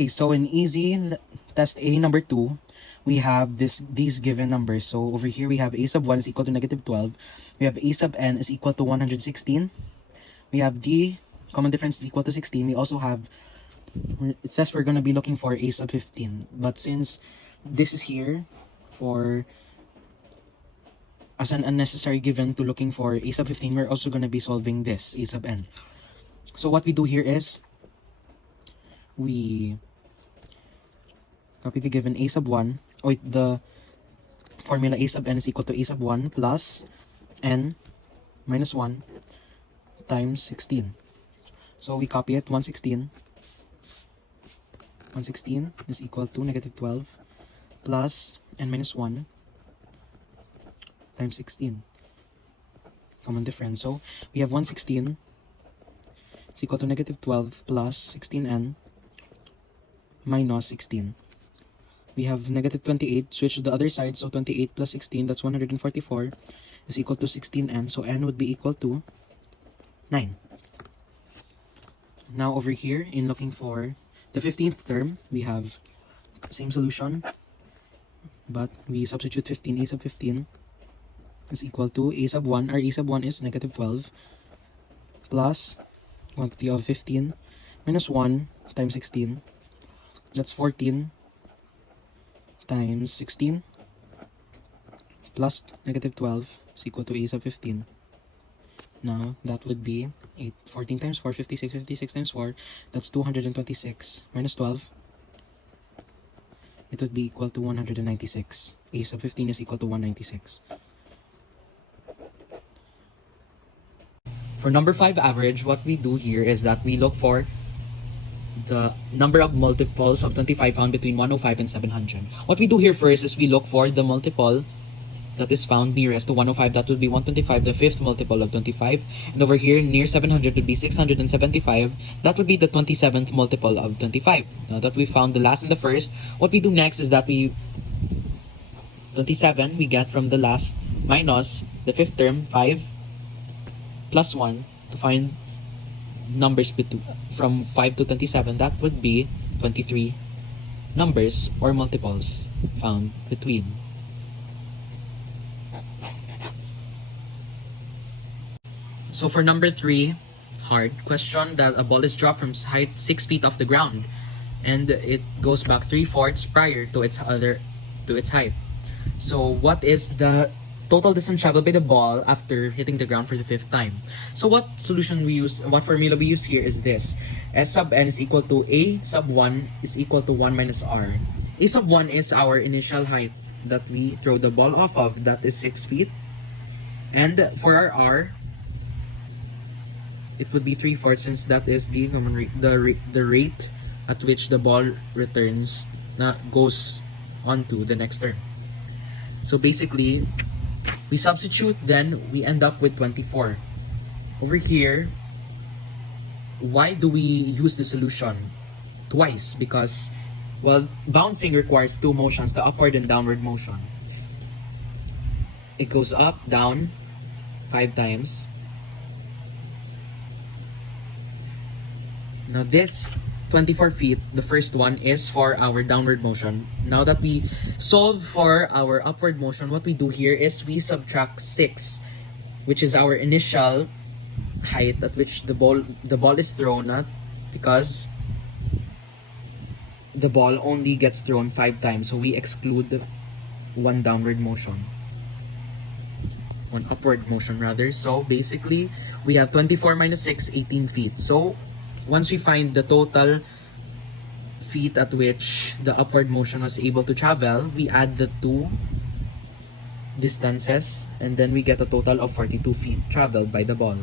Okay, so in easy test A number 2, we have these given numbers. So over here we have a sub 1 is equal to negative 12. We have a sub n is equal to 116. We have d common difference is equal to 16. We also have, it says we're going to be looking for a sub 15. But since this is here for as an unnecessary given to looking for a sub 15, we're also going to be solving this a sub n. So what we do here is we copy the given a sub 1. The formula a sub n is equal to a sub 1 plus n minus 1 times 16. So we copy it, 116. 116 is equal to negative 12 plus n minus 1 times 16. Common difference. So we have 116 is equal to negative 12 plus 16n minus 16. We have negative 28, switch to the other side, so 28 plus 16, that's 144, is equal to 16n, so n would be equal to 9. Now over here, in looking for the 15th term, we have same solution, but we substitute 15, a sub 15 is equal to a sub 1, our a sub 1 is negative 12, plus quantity of 15 minus 1 times 16, that's 14 times 16 plus negative 12 is equal to a sub 15. Now that would be 14 times 4, 56, 56 times 4, that's 226 minus 12. It would be equal to 196. A sub 15 is equal to 196. For number 5 average, what we do here is that we look for the number of multiples of 25 found between 105 and 700. What we do here first is we look for the multiple that is found nearest to 105. That would be 125, the fifth multiple of 25. And over here, near 700 would be 675. That would be the 27th multiple of 25. Now that we found the last and the first, what we do next is that 27 we get from the last minus the fifth term, 5 plus 1 to find numbers from 5 to 27. That would be 23 numbers or multiples found between. So for number 3, hard question, that a ball is dropped from height 6 feet off the ground and it goes back 3/4 prior to its height. So what is the total distance traveled by the ball after hitting the ground for the 5th time? So what formula we use here is this. S sub n is equal to a sub 1 is equal to 1 minus r. A sub 1 is our initial height that we throw the ball off of, that is 6 feet. And for our r, it would be 3/4 since that is the rate at which the ball returns, goes on to the next term. So basically, we substitute, then we end up with 24. Over here, why do we use the solution twice? Because, well, bouncing requires 2 motions, the upward and downward motion. It goes up, down, 5 times. Now this 24 feet, the first one is for our downward motion. Now that we solve for our upward motion, what we do here is we subtract 6, which is our initial height at which the ball is thrown at, because the ball only gets thrown 5 times. So we exclude 1 downward motion. 1 upward motion rather. So basically, we have 24 minus 6, 18 feet. So once we find the total feet at which the upward motion was able to travel, we add the 2 distances and then we get a total of 42 feet traveled by the ball.